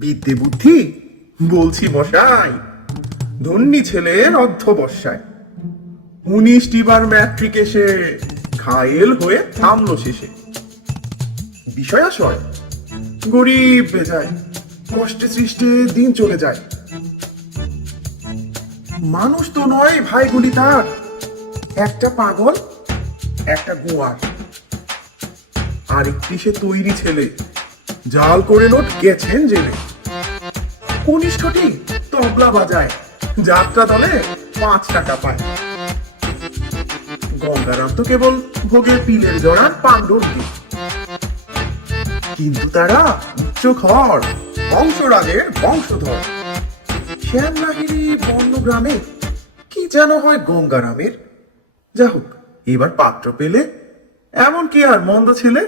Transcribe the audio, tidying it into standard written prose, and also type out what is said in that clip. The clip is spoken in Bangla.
বিদ্যে বুদ্ধি বলছি মশাই, ধন্যী ছেলের অধ্যবসায় 19টি বার ম্যাট্রিক এসে ঘায়েল হয়ে থামলো শেষে। বিষয় আশয় গরিব বেজায়, কষ্টে সৃষ্টে দিন চলে যায়। মানুষ তো নয় ভাইগুলি তার, একটা পাগল একটা গোয়ার। আরেকটি সে তৈরি ছেলে, জাল করে নোট গেছেন জেলে। কনিষ্ঠটি তবলা বাজায়, যাত্রা দলে 5 টাকা পায়। গঙ্গারাম তো কেবল ভোগে পিলের জড়ার পাণ্ডব গীত। কিন্তু তারা উচ্চ ঘর, বংশরাজের বংশধর। শ্যাম লাহিড়ী বন্য গ্রামে কি যেন হয় গঙ্গারামের। যা হোক, এবার পাত্র পেলে এমন কি আর মন্দ ছেলে।